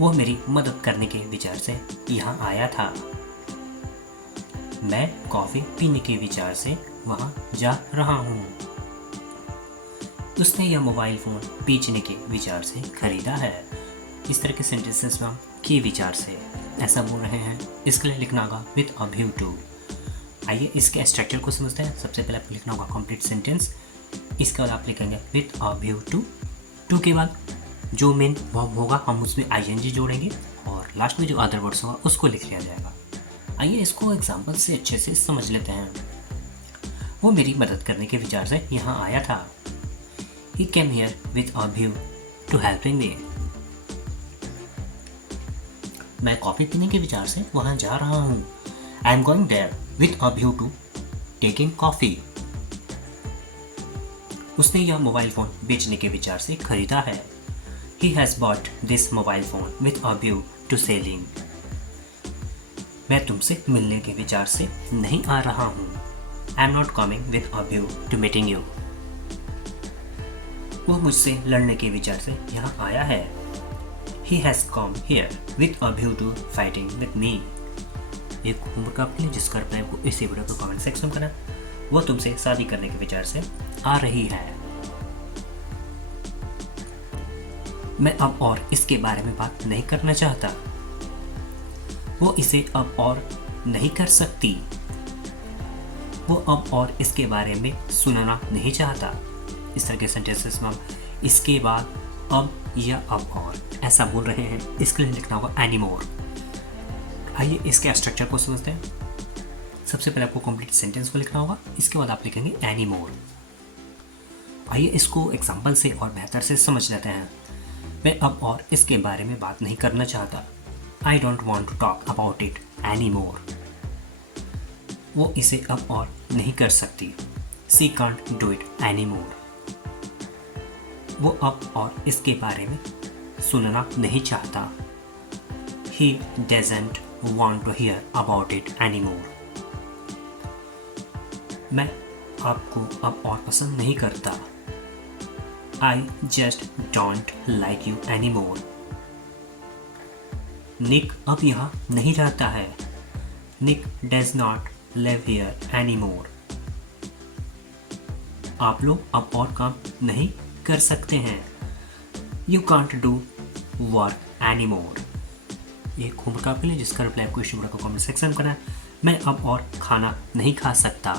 वो मेरी मदद करने के विचार से यहाँ आया था। मैं कॉफ़ी पीने के विचार से वहाँ जा रहा हूँ। उसने यह मोबाइल फ़ोन बेचने के विचार से खरीदा है। इस तरह के सेंटेंसेस में हम के विचार से ऐसा बोल रहे हैं, इसके लिए लिखना होगा विथ अ व्यू टू। आइए इसके स्ट्रक्चर को समझते हैं। सबसे पहले आपको लिखना होगा कंप्लीट सेंटेंस, इसके बाद आप लिखेंगे with a view to. To के बाद जो मेन वर्ब होगा हम उसमें आईएनजी जोड़ेंगे और लास्ट में जो अदर वर्ड्स होगा उसको लिख लिया जाएगा। आइए इसको एग्जाम्पल से अच्छे से समझ लेते हैं। वो मेरी मदद करने के विचार से यहाँ आया था। He came here with a view to helping me. मैं कॉफ़ी पीने के विचार से वहाँ जा रहा हूँ। I am going there with a view to taking coffee. उसने यह मोबाइल फ़ोन बेचने के विचार से खरीदा है। He has bought this mobile phone with a view to selling. मैं तुमसे मिलने के विचार से नहीं आ रहा हूँ। I am not coming with a view to meeting you. वो मुझसे लड़ने के विचार से यहाँ आया है। He has come here with a view to fighting with me. एक होमवर्क आपके लिए जिसका रिप्लाई आपको इसी वीडियो को कमेंट सेक्शन में करना। वो तुमसे शादी करने के विचार से आ रही है। मैं अब और इसके बारे में बात नहीं करना चाहता। वो इसे अब और नहीं कर सकती। वो अब और इसके बारे में सुनना नहीं चाहता। इस तरह के सेंटेंसेस में हम इसके बाद अब या अब और ऐसा बोल रहे हैं, इसके लिए लिखना होगा एनी मोर। आइए इसके स्ट्रक्चर को समझते हैं। सबसे पहले आपको कंप्लीट सेंटेंस को लिखना होगा, इसके बाद आप लिखेंगे एनी मोर। आइए इसको एग्जाम्पल से और बेहतर से समझ लेते हैं। मैं अब और इसके बारे में बात नहीं करना चाहता। I don't want to talk about it any more. वो इसे अब और नहीं कर सकती। She can't do it any more. वो अब और इसके बारे में सुनना नहीं चाहता। He doesn't want to hear about it anymore. मैं आपको अब और पसंद नहीं करता। I just don't like you anymore. निक अब यहाँ नहीं रहता है। Nick does not live here anymore. आप लोग अब और काम नहीं कर सकते हैं। You can't do work anymore. एक होमवर्क आपके लिए जिसका रिप्लाई आपको इस वीडियो को कमेंट सेक्शन में करना है। मैं अब और खाना नहीं खा सकता।